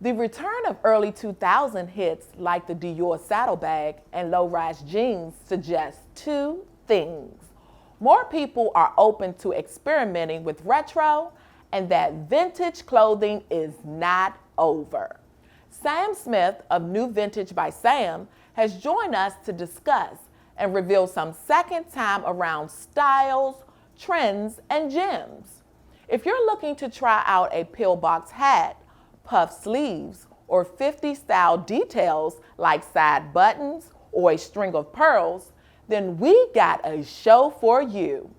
The return of early 2000 hits like the Dior saddlebag and low-rise jeans suggest two things. More people are open to experimenting with retro, and that vintage clothing is not over. Sam Smith of New Vintage by Sam has joined us to discuss and reveal some second time around styles, trends, and gems. If you're looking to try out a pillbox hat, puff sleeves, or 50s style details like side buttons or a string of pearls, then we got a show for you.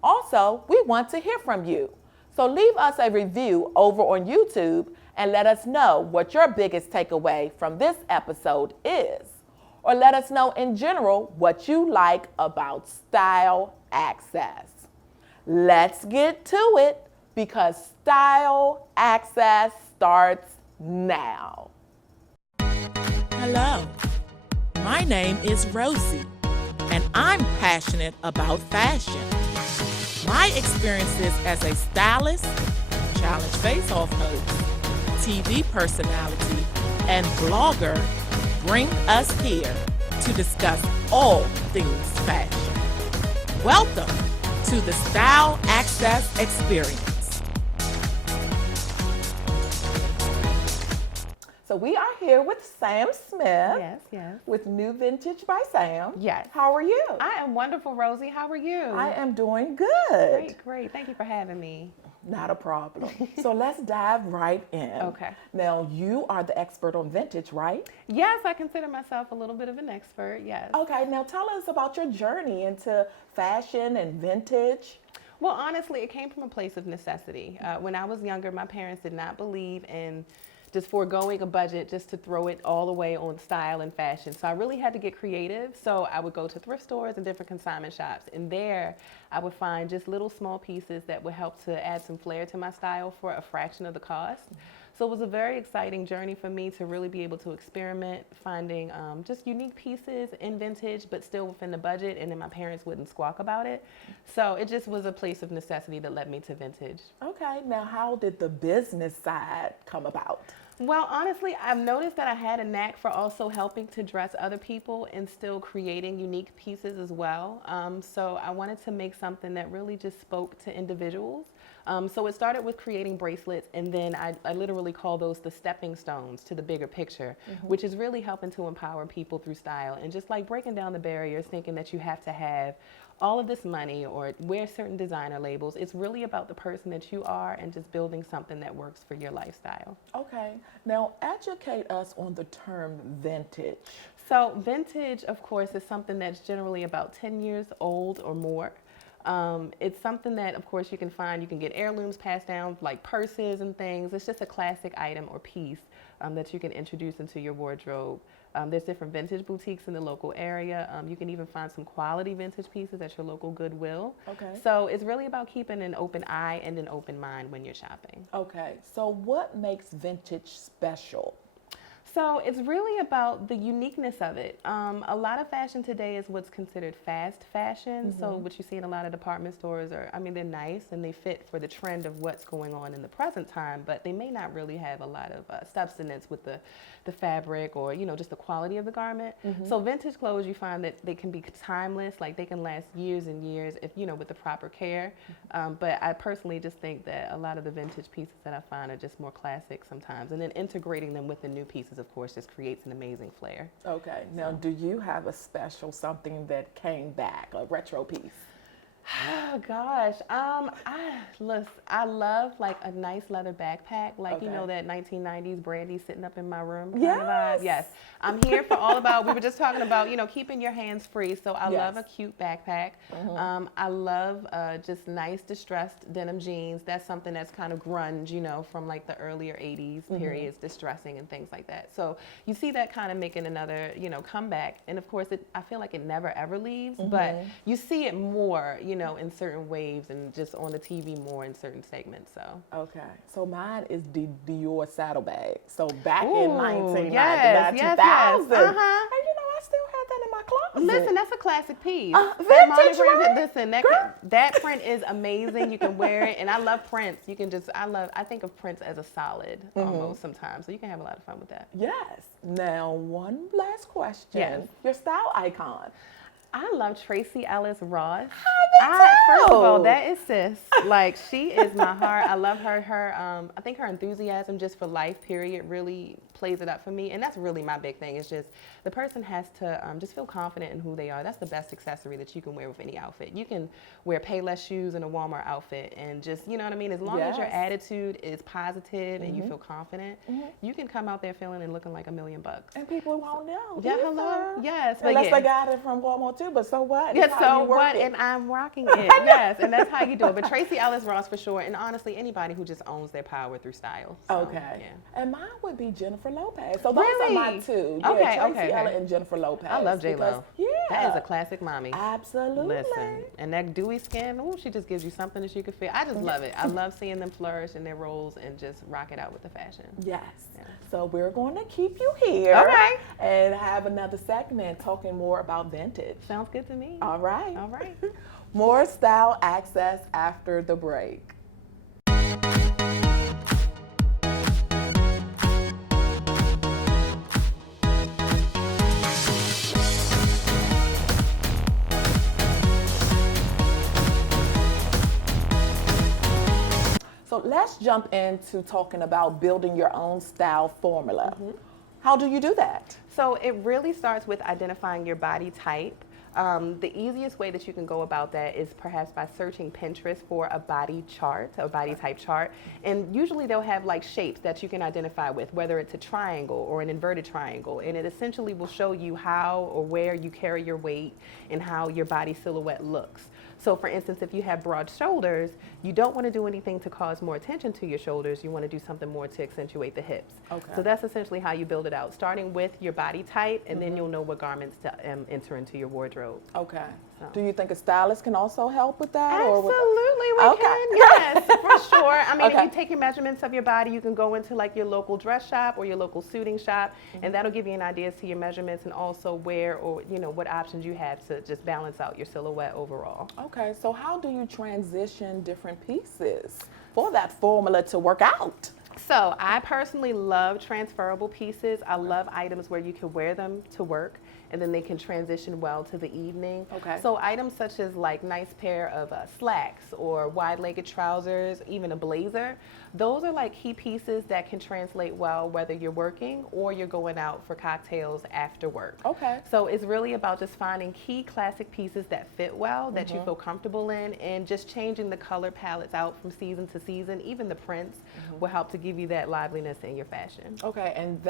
Also, we want to hear from you. So leave us a review over on YouTube and let us know what your biggest takeaway from this episode is. Or let us know in general what you like about Style Access. Let's get to it because Style Access starts now. Hello, my name is Rosie, and I'm passionate about fashion. My experiences as a stylist, challenge face-off host, TV personality, and blogger bring us here to discuss all things fashion. Welcome to the Style Access Experience. So we are here with Sam Smith. Yes. With New Vintage by Sam. Yes. How are you? I am wonderful, Rosie. How are you? I am doing good. Great. Thank you for having me. Not a problem. So let's dive right in. Okay. Now, you are the expert on vintage, right? Yes, I consider myself a little bit of an expert, yes. Okay, now tell us about your journey into fashion and vintage. Well, honestly, it came from a place of necessity. When I was younger, my parents did not believe in just foregoing a budget just to throw it all away on style and fashion. So I really had to get creative. So I would go to thrift stores and different consignment shops. And there I would find just little small pieces that would help to add some flair to my style for a fraction of the cost. So it was a very exciting journey for me to really be able to experiment, finding just unique pieces in vintage, but still within the budget, and then my parents wouldn't squawk about it. So it just was a place of necessity that led me to vintage. Okay, now how did the business side come about? Well, honestly, I've noticed that I had a knack for also helping to dress other people and still creating unique pieces as well. So I wanted to make something that really just spoke to individuals. So it started with creating bracelets, and then I literally call those the stepping stones to the bigger picture, which is really helping to empower people through style and just like breaking down the barriers, thinking that you have to have all of this money or wear certain designer labels. It's really about the person that you are and just building something that works for your lifestyle. Okay, now educate us on the term vintage. So vintage, of course, is something that's generally about 10 years old or more. It's something that, of course, you can get heirlooms passed down like purses and things. It's just a classic item or piece that you can introduce into your wardrobe. There's different vintage boutiques in the local area. You can even find some quality vintage pieces at your local Goodwill. Okay. So it's really about keeping an open eye and an open mind when you're shopping. Okay, so what makes vintage special? So it's really about the uniqueness of it. A lot of fashion today is what's considered fast fashion. So what you see in a lot of department stores they're nice and they fit for the trend of what's going on in the present time, but they may not really have a lot of substance with the fabric or, just the quality of the garment. So vintage clothes, you find that they can be timeless, like they can last years and years if, with the proper care. But I personally just think that a lot of the vintage pieces that I find are just more classic sometimes. And then integrating them with the new pieces, of course, just creates an amazing flair. Okay, now do you have a special something that came back, a retro piece? Oh gosh, I love like a nice leather backpack, like that 1990s brandy sitting up in my room kind of vibe. Yes, I'm here for all about. We were just talking about keeping your hands free. So I love a cute backpack. I love just nice distressed denim jeans. That's something that's kind of grunge, from like the earlier 80s periods, distressing and things like that. So you see that kind of making another comeback, and of course I feel like it never ever leaves, but you see it more, in certain waves and just on the TV more in certain segments. So okay, so mine is the Dior saddlebag. So back in 1999, 2000, and I still had that in my closet. Listen, that's a classic piece. Vintage, monogram, right? listen, that print is amazing. You can wear it, and I love prints. You can just, I think of prints as a solid almost sometimes, so you can have a lot of fun with that. Yes. Now, one last question. Yes. Your style icon. I love Tracy Ellis Ross. Me First of all, too. that is sis. Like, she is my heart. I love her. I think her enthusiasm just for life, period, really plays it up for me. And that's really my big thing. It's just the person has to just feel confident in who they are. That's the best accessory that you can wear with any outfit. You can wear Payless shoes in a Walmart outfit and just, you know what I mean? As long as your attitude is positive and you feel confident, you can come out there feeling and looking like $1 million. And people won't know. Yeah, either. hello. Yes. But Unless they got it from Walmart too, but so what? Yeah, It's how so you work what? it. And I'm rocking it. Yes, and that's how you do it. But Tracy Ellis Ross for sure. And honestly, anybody who just owns their power through style. So, Okay. Yeah. And mine would be Jennifer Lopez. So those Really? are my two. Okay, Yeah, Tracy okay. Ellis and Jennifer Lopez. I love J-Lo. Because, yeah. That is a classic mommy. Absolutely. Listen, and that dewy skin, ooh, she just gives you something that you can feel. I just love it. I love seeing them flourish in their roles and just rock it out with the fashion. Yes. Yeah. So we're going to keep you here. Okay. And have another segment talking more about vintage. Sounds good to me. All right. All right. More style access after the break. So let's jump into talking about building your own style formula. How do you do that? So it really starts with identifying your body type. The easiest way that you can go about that is perhaps by searching Pinterest for a body chart, a body type chart. And usually they'll have like shapes that you can identify with, whether it's a triangle or an inverted triangle. And it essentially will show you how or where you carry your weight and how your body silhouette looks. So for instance, if you have broad shoulders, you don't want to do anything to cause more attention to your shoulders. You want to do something more to accentuate the hips. Okay. So that's essentially how you build it out, starting with your body type, and then you'll know what garments to enter into your wardrobe. Okay. So. Do you think a stylist can also help with that? Absolutely, Or we can. Yes, for sure. I mean, Okay. if you take your measurements of your body, you can go into like your local dress shop or your local suiting shop, and that'll give you an idea as to your measurements and also where or what options you have to just balance out your silhouette overall. Okay, so how do you transition different pieces for that formula to work out? So I personally love transferable pieces. I love items where you can wear them to work and then they can transition well to the evening. Okay. So items such as like nice pair of slacks or wide-legged trousers, even a blazer, those are like key pieces that can translate well whether you're working or you're going out for cocktails after work. Okay. So it's really about just finding key classic pieces that fit well, that you feel comfortable in, and just changing the color palettes out from season to season. Even the prints will help to give you that liveliness in your fashion. Okay, and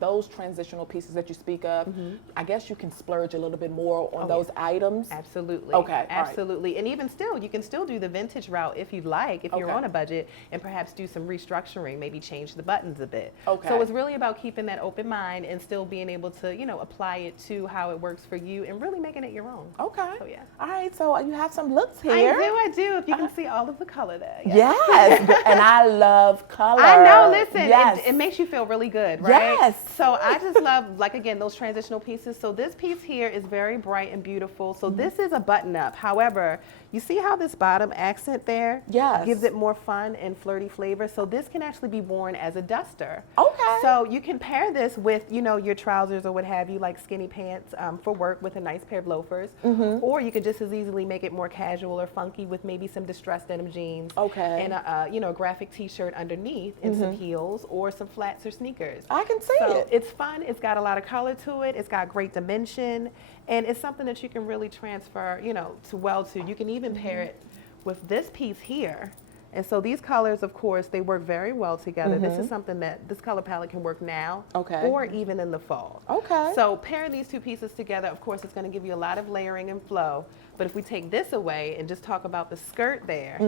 those transitional pieces that you speak of, I guess you can splurge a little bit more on those items. Absolutely. Okay, all right. Absolutely. And even still, you can still do the vintage route if you'd like, if you're Okay. on a budget, and perhaps do some restructuring, maybe change the buttons a bit. Okay. So it's really about keeping that open mind and still being able to, apply it to how it works for you and really making it your own. Okay. So yeah. All right, so you have some looks here. I do. If you can see all of the color there. Yes, and I love color. I know, listen, Yes. it makes you feel really good, right? Yes. So I just love, like, again, those transitional pieces. So this piece here is very bright and beautiful. So this is a button up. However, you see how this bottom accent there Yes. gives it more fun and flirty flavor. So this can actually be worn as a duster. Okay. So you can pair this with, your trousers or what have you, like skinny pants for work with a nice pair of loafers. Or you could just as easily make it more casual or funky with maybe some distressed denim jeans. Okay. And a graphic t-shirt underneath and some heels or some flats or sneakers. I can see So it. it's fun. It's got a lot of color to it. It's got great dimension. And it's something that you can really transfer, to. You can even pair it with this piece here. And so these colors, of course, they work very well together. This is something that this color palette can work now Okay. or even in the fall. Okay. So pairing these two pieces together, of course, it's going to give you a lot of layering and flow. But if we take this away and just talk about the skirt there,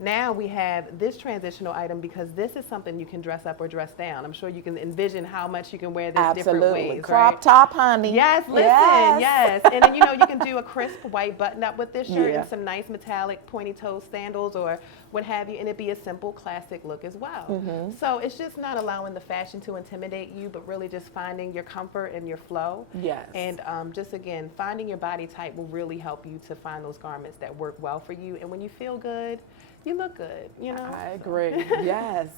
now we have this transitional item because this is something you can dress up or dress down. I'm sure you can envision how much you can wear this different ways. Crop top, honey. Yes, listen, yes. And then, you know, you can do a crisp white button up with this shirt and some nice metallic pointy toe sandals or what have you, and it'd be a simple classic look as well. So it's just not allowing the fashion to intimidate you, but really just finding your comfort and your flow. Yes. And just again, finding your body type will really help you to find those garments that work well for you. And when you feel good, you look good, you know? I agree, yes.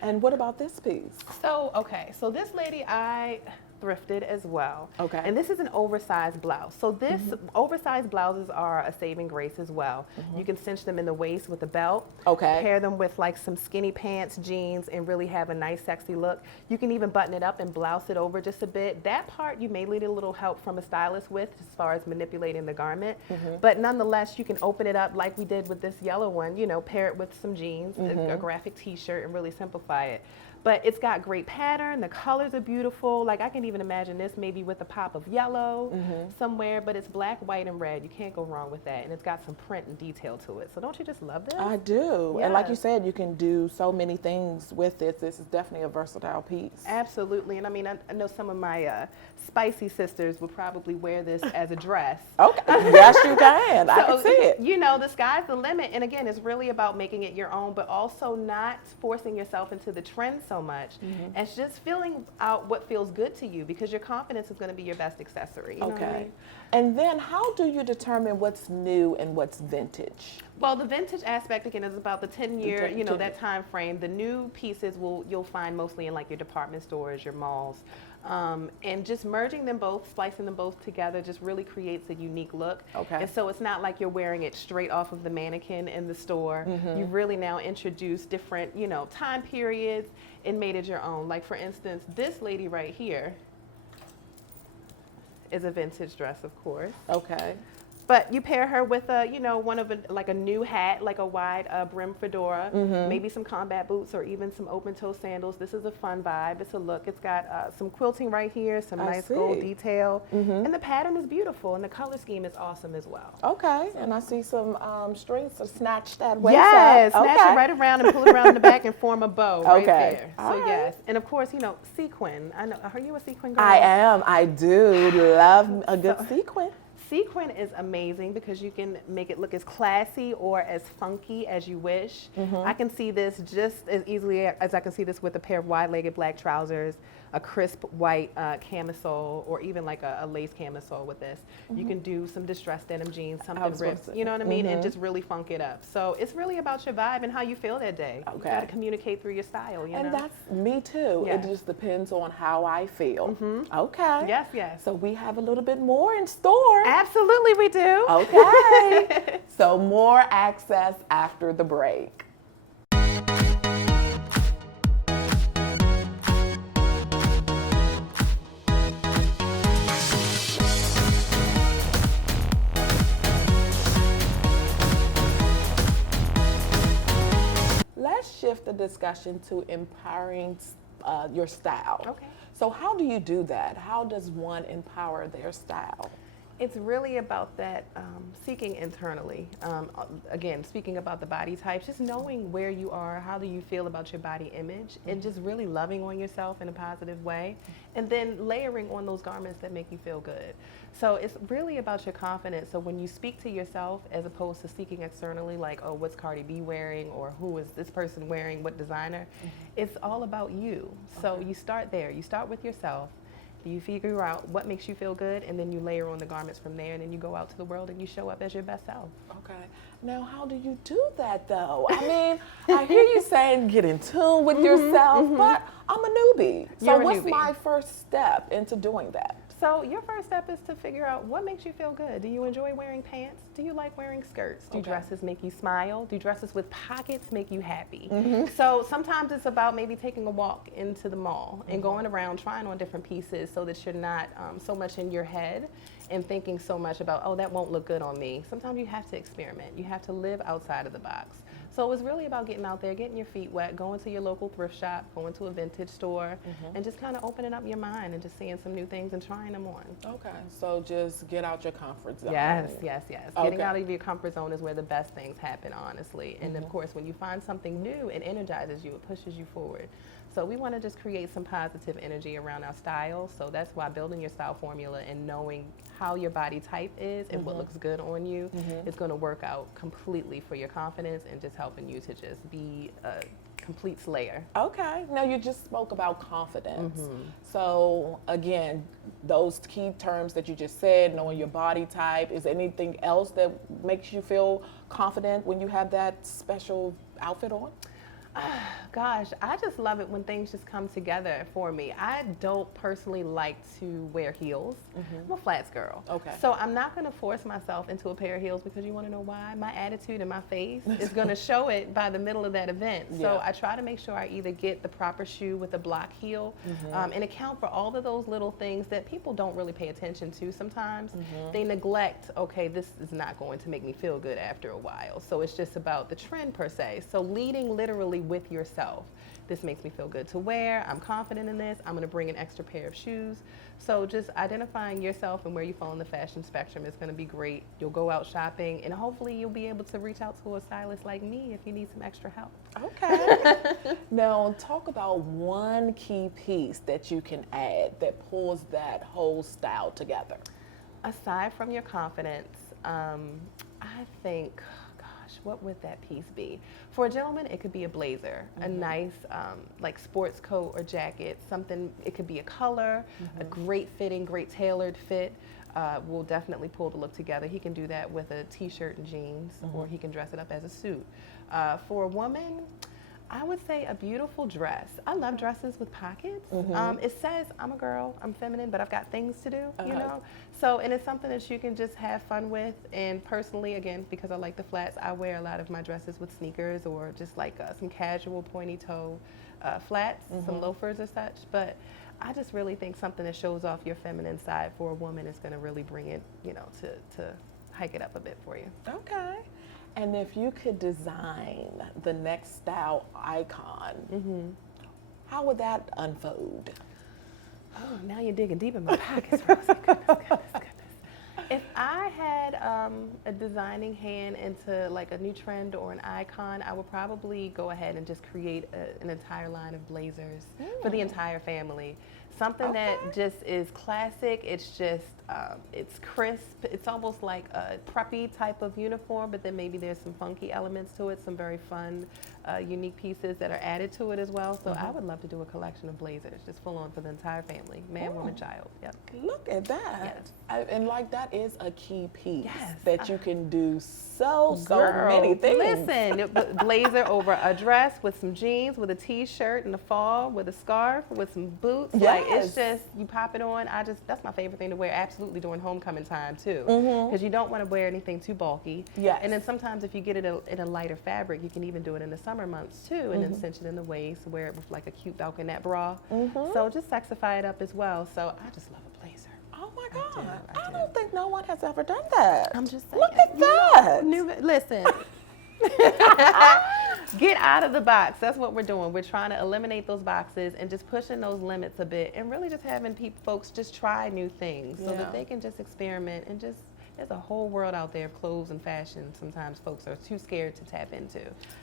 And what about this piece? So, okay, so this lady I thrifted as well. Okay. And this is an oversized blouse. So this oversized blouses are a saving grace as well. You can cinch them in the waist with a belt. Okay. Pair them with like some skinny pants, jeans, and really have a nice sexy look. You can even button it up and blouse it over just a bit. That part you may need a little help from a stylist with as far as manipulating the garment. But nonetheless, you can open it up like we did with this yellow one, you know, pair it with some jeans, a graphic t-shirt, and really simplify it. But it's got great pattern, the colors are beautiful. Like I can even imagine this maybe with a pop of yellow somewhere, but it's black, white, and red. You can't go wrong with that. And it's got some print and detail to it. So don't you just love this? I do. And like you Yes. said, you can do so many things with it. This is definitely a versatile piece. Absolutely. And I mean, I know some of my spicy sisters would probably wear this as a dress. Okay, yes you can. I can see it. You know, the sky's the limit. And again, it's really about making it your own, but also not forcing yourself into the trend so much. And just feeling out what feels good to you because your confidence is going to be your best accessory. You know what I mean? And then how do you determine what's new and what's vintage? Well, the vintage aspect again is about the 10-year, you know, that time frame. The new pieces you'll find mostly in like your department stores, your malls. And just merging them both, splicing them both together just really creates a unique look. Okay. And so it's not like you're wearing it straight off of the mannequin in the store. You've really now introduced different, you know, time periods and made it your own. Like for instance, this lady right here is a vintage dress, of course. Okay. But you pair her with a, you know, like a new hat, like a wide brim fedora, maybe some combat boots or even some open toe sandals. This is a fun vibe. It's a look. It's got some quilting right here, some nice gold detail, and the pattern is beautiful, and the color scheme is awesome as well. Okay, and I see some strings to snatch that waist Yes, up. snatch it right around and pull it around in the back and form a bow right there. All So right. yes, and of course, you know, sequin. I know. Are you a sequin girl? I am. I do love a good sequin. Sequin is amazing because you can make it look as classy or as funky as you wish. I can see this just as easily as I can see this with a pair of wide-legged black trousers, a crisp white camisole, or even like a lace camisole with this. You can do some distressed denim jeans, something ripped, you know what I mean, and just really funk it up. So it's really about your vibe and how you feel that day. You got to communicate through your style, you know? And that's me too. Yes. It just depends on how I feel. Okay. Yes, yes. So we have a little bit more in store. Absolutely we do. Okay. So more access after the break. Let's shift the discussion to empowering your style. Okay. So how do you do that? How does one empower their style? It's really about that seeking internally. Again, speaking about the body types, just knowing where you are, how do you feel about your body image, and just really loving on yourself in a positive way, and then layering on those garments that make you feel good. So it's really about your confidence. So when you speak to yourself, as opposed to speaking externally, like, oh, what's Cardi B wearing, or who is this person wearing, what designer, it's all about you. So you start there. You start with yourself. You figure out what makes you feel good, and then you layer on the garments from there, and then you go out to the world and you show up as your best self. Okay. Now, how do you do that, though? I mean, I hear you saying get in tune with yourself, but I'm a newbie. So You're a what's newbie. my first step into doing that? So your first step is to figure out what makes you feel good. Do you enjoy wearing pants? Do you like wearing skirts? Do dresses make you smile? Do dresses with pockets make you happy? So sometimes it's about maybe taking a walk into the mall and going around trying on different pieces so that you're not so much in your head and thinking so much about, oh, that won't look good on me. Sometimes you have to experiment. You have to live outside of the box. So it's really about getting out there, getting your feet wet, going to your local thrift shop, going to a vintage store, and just kind of opening up your mind and just seeing some new things and trying them on. Okay, so just get out your comfort zone. Yes, yes, yes. Okay. Getting out of your comfort zone is where the best things happen, honestly. And of course, when you find something new, it energizes you, it pushes you forward. So we want to just create some positive energy around our style. So that's why building your style formula and knowing how your body type is and what looks good on you is going to work out completely for your confidence and just helping you to just be a complete slayer. Okay. Now you just spoke about confidence. So again, those key terms that you just said, knowing your body type, is there anything else that makes you feel confident when you have that special outfit on? Gosh, I just love it when things just come together for me. I don't personally like to wear heels. I'm a flats girl. Okay. So I'm not going to force myself into a pair of heels because you want to know why? My attitude and my face is going to show it by the middle of that event. So I try to make sure I either get the proper shoe with a block heel and account for all of those little things that people don't really pay attention to sometimes. They neglect, okay, this is not going to make me feel good after a while. So it's just about the trend per se. So leading literally with yourself. This makes me feel good to wear. I'm confident in this. I'm going to bring an extra pair of shoes. So just identifying yourself and where you fall in the fashion spectrum is going to be great. You'll go out shopping and hopefully you'll be able to reach out to a stylist like me if you need some extra help. Okay. Now talk about one key piece that you can add that pulls that whole style together. Aside from your confidence, I think, what would that piece be? For a gentleman, it could be a blazer, a nice like sports coat or jacket, something, it could be a color, a great fitting, great tailored fit will definitely pull the look together. He can do that with a t-shirt and jeans, or he can dress it up as a suit. For a woman, I would say a beautiful dress. I love dresses with pockets. It says I'm a girl, I'm feminine, but I've got things to do, you know? So, and it's something that you can just have fun with. And personally, again, because I like the flats, I wear a lot of my dresses with sneakers or just like some casual pointy toe flats, some loafers or such. But I just really think something that shows off your feminine side for a woman is gonna really bring it, you know, to hike it up a bit for you. Okay. And if you could design the next style icon, how would that unfold? Oh, now you're digging deep in my pockets, Rosie. Goodness. If I had a designing hand into like a new trend or an icon, I would probably go ahead and just create an entire line of blazers for the entire family. Something that just is classic. It's just, it's crisp. It's almost like a preppy type of uniform, but then maybe there's some funky elements to it, some very fun, unique pieces that are added to it as well. So I would love to do a collection of blazers, just full on for the entire family, man, woman, child. Yep. Look at that. Yes. And like that is a key piece Yes. that you can do so Girl, many things. Listen, blazer over a dress with some jeans, with a t-shirt in the fall, with a scarf, with some boots. Like it's just, you pop it on. That's my favorite thing to wear, absolutely during homecoming time too. Because you don't want to wear anything too bulky. Yes. And then sometimes if you get it in a lighter fabric, you can even do it in the summer months too, and then cinch it in the waist, wear it with like a cute balconette bra. So just sexify it up as well. So I just love a blazer. Oh my God. I do. don't think no one has ever done that. I'm just saying. Look at that. Listen. Get out of the box. That's what we're doing. We're trying to eliminate those boxes and just pushing those limits a bit and really just having folks just try new things so that they can just experiment and just, there's a whole world out there of clothes and fashion sometimes folks are too scared to tap into.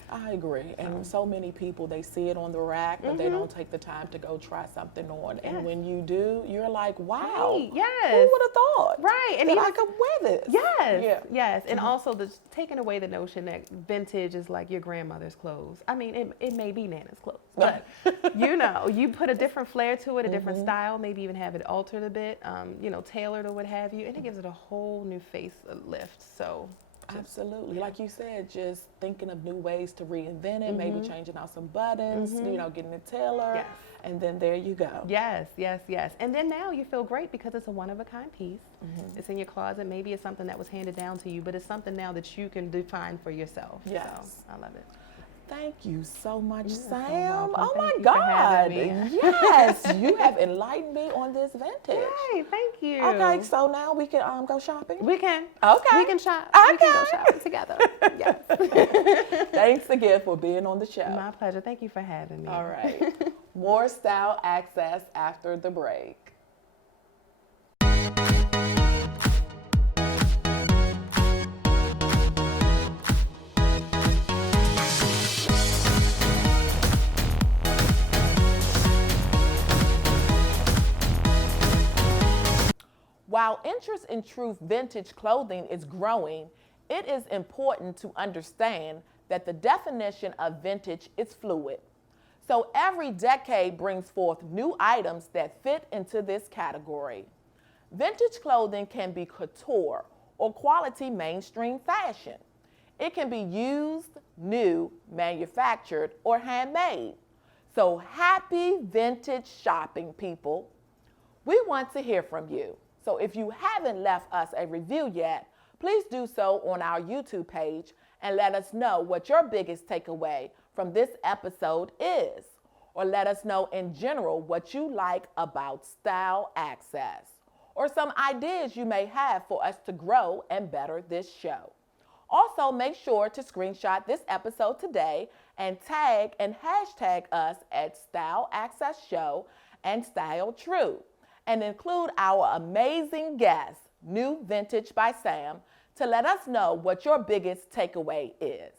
I agree. And so many people, they see it on the rack, but they don't take the time to go try something on. And when you do, you're like, wow, Right, yes. who would have thought? Right. And that even I could wear this. Yes, Yeah. yes. And also taking away the notion that vintage is like your grandmother's clothes. I mean, it may be Nana's clothes, but you know, you put a different flair to it, a different style, maybe even have it altered a bit, you know, tailored or what have you, and it gives it a whole new face lift. So Absolutely. Like you said, just thinking of new ways to reinvent it, maybe changing out some buttons, you know, getting it tailored, and then there you go. Yes, yes, yes. And then now you feel great because it's a one-of-a-kind piece. It's in your closet. Maybe it's something that was handed down to you, but it's something now that you can define for yourself. Yes. So I love it. Thank you so much, You're so Sam. welcome. Oh my Thank you for having God. me. Yes, you have enlightened me on this vintage. Hey, thank you. Okay, so now we can go shopping? We can. Okay. We can shop. Okay. We can go shopping together. Yes. Thanks again for being on the show. My pleasure. Thank you for having me. All right. More style access after the break. While interest in true vintage clothing is growing, it is important to understand that the definition of vintage is fluid. So every decade brings forth new items that fit into this category. Vintage clothing can be couture or quality mainstream fashion. It can be used, new, manufactured, or handmade. So happy vintage shopping, people. We want to hear from you. So if you haven't left us a review yet, please do so on our YouTube page and let us know what your biggest takeaway from this episode is. Or let us know in general what you like about Style Access, or some ideas you may have for us to grow and better this show. Also, make sure to screenshot this episode today and tag and hashtag us at Style Access Show and Style True, and include our amazing guest, New Vintage by Sam, to let us know what your biggest takeaway is.